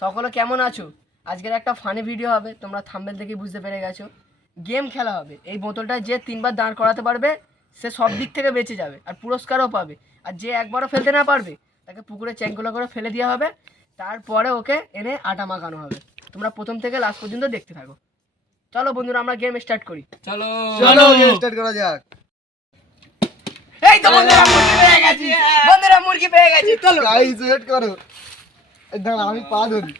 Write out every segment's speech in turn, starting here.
সকলে কেমন আছো? আজকের একটা ফানি ভিডিও হবে, তোমরা থাম্বনেল দেখে বুঝতে পেরে গেছো। গেম খেলা হবে। এই বোতলটা যে 3বার দাঁড় করাতে পারবে সে সব দিক থেকে বেঁচে যাবে আর পুরস্কারও পাবে। আর যে একবারও ফেলতে না পারবে তাকে পুকুরে চ্যাংগুলো করে ফেলে দেওয়া হবে। তারপরে ওকে এনে আটা মাখানো হবে। তোমরা প্রথম থেকে লাস্ট পর্যন্ত দেখতে থাকো। চলো বন্ধুরা, আমরা গেম স্টার্ট করি। চলো গেম স্টার্ট করা যাক। এই তো বন্ধুরা, মুরগি পেয়ে গেছি। বন্ধুরা, মুরগি পেয়ে গেছি। চলো গাইস ওয়েট করো। দাঁড়া আমি পা ধরি।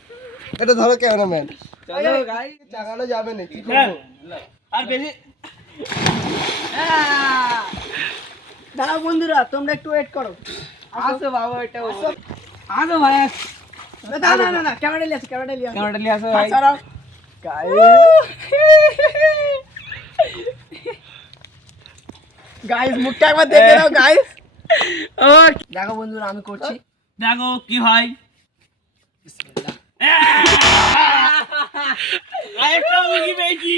এটা ধরো ক্যামেরাম্যান। চলো গাইস, চাগানো যাবে না, কি করব? আর বেশি দাঁড়াও বন্ধুরা, তোমরা একটু ওয়েট করো। আসো বাবা, এটা আসো ভাই, না ক্যামেরা নিয়ে আসো, ক্যামেরা নিয়ে আসো। ক্যামেরাটা নিয়ে আসো ভাই। গাইস মুখটা একবার দেখে নাও গাইস। দেখো বন্ধুরা, আমি করছি। দেখো কি হয়। আরেকটা মুরগি পেয়েছি।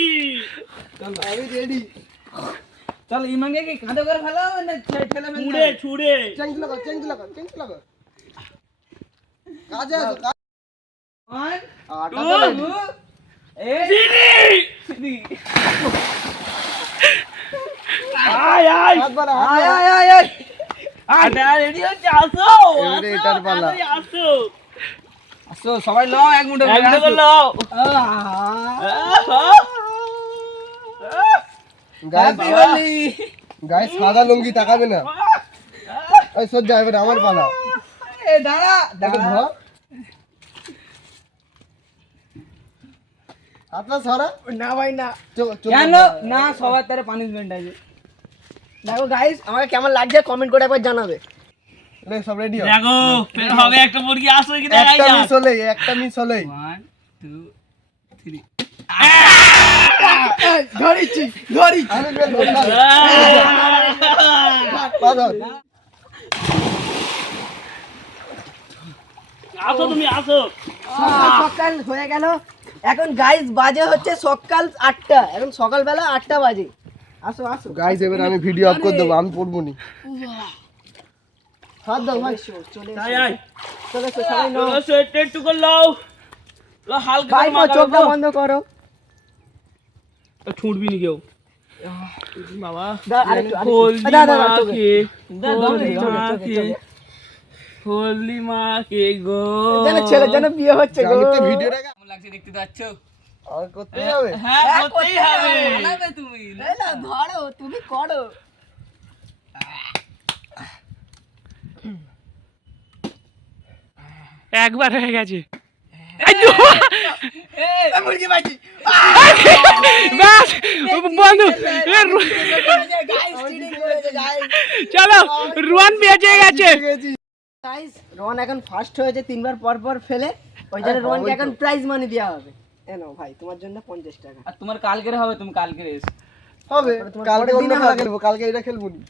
আমি রেডি। চলো ইমানকে কি কাঁদো করে ফেলো না ঠেলে ফেলো? ছুড়ে ছুড়ে চ্যাংকি লাগা। কাজে আসো। ওয়ান আটা টু তো ready। আয় আয় হাত বাড়া, হাত আয় বাড়া। আয় আয় আয় আটা রেডি হচ্ছে, আসো এবারে এটার পালা। আসো আসো সবাই লও, এক মুঠো করে লও। গাইস সাদা লুঙ্গি তাকাবে না। ওই সজ্জা এবারে আমার পালা। এ দাঁড়া দেখো ধর। হাতটা সরা। না ভাই না। কেন না, সবার তারে পানিশমেন্ট আছে। দেখো গাইস, আমাকে কেমন লাগছে কমেন্ট করে একবার জানাবে। রে সব রেডি হও। দেখো ফের হবে একটা মুরগি, আসো কি দেখাই একটা যাক। মিস হলেই 1 2 3 ধরেছি। আমি ফেলবো না। পা ধর। আসো তুমি আসো। সকাল হয়ে গেল। এখন গাইস বাজে হচ্ছে সকাল 8টা। এখন সকালবেলা 8টা বাজে। আসো আসো গাইস এবারে আমি ভিডিও অফ করে দেবো, আমি পড়বো নি। হাত দাও ভাই। চলে আয় আয় চলে সবাই নাও। চলো সেট একটু করে লাও। লো হালকা ভাই করে মাখা চোখটা দাও। বন্ধ করো। ছুটবি নি কেউ বাবা। আরেকটু হলদি দাদা মাখে, হলদি চোখে, মাখে, হলদি মাখে গো। যেন ছেলের জন্য বিয়ে হচ্ছে গো। আমি তো ভিডিওটা কেমন লাগছে দেখতে পাচ্ছ? আর করতে হবে। হ্যাঁ করতেই হবে। বানাবে তুমি। এই না, ধরো তুমি করো। একবার হয়ে গেছে। মুরগি বাজি। বাস বন্ধু, গাইস চিটিং করেছে গাইস। চলো রুয়ান বেঁচে গেছে। গাইস রোহন এখন ফার্স্ট হয়েছে 3বার পর পর ফেলে। ওই জন্য রোহনকে এখন প্রাইজ মানি দেওয়া হবে। এ নাও ভাই, তোমার জন্য 50 টাকা। আর তোমার কালকের হবে, তুমি কালকে এসো। হবে। তোমার কালকে পরের অন্য দিনে খেলা হবে। খেলবো, কালকে এটা খেলবো নি।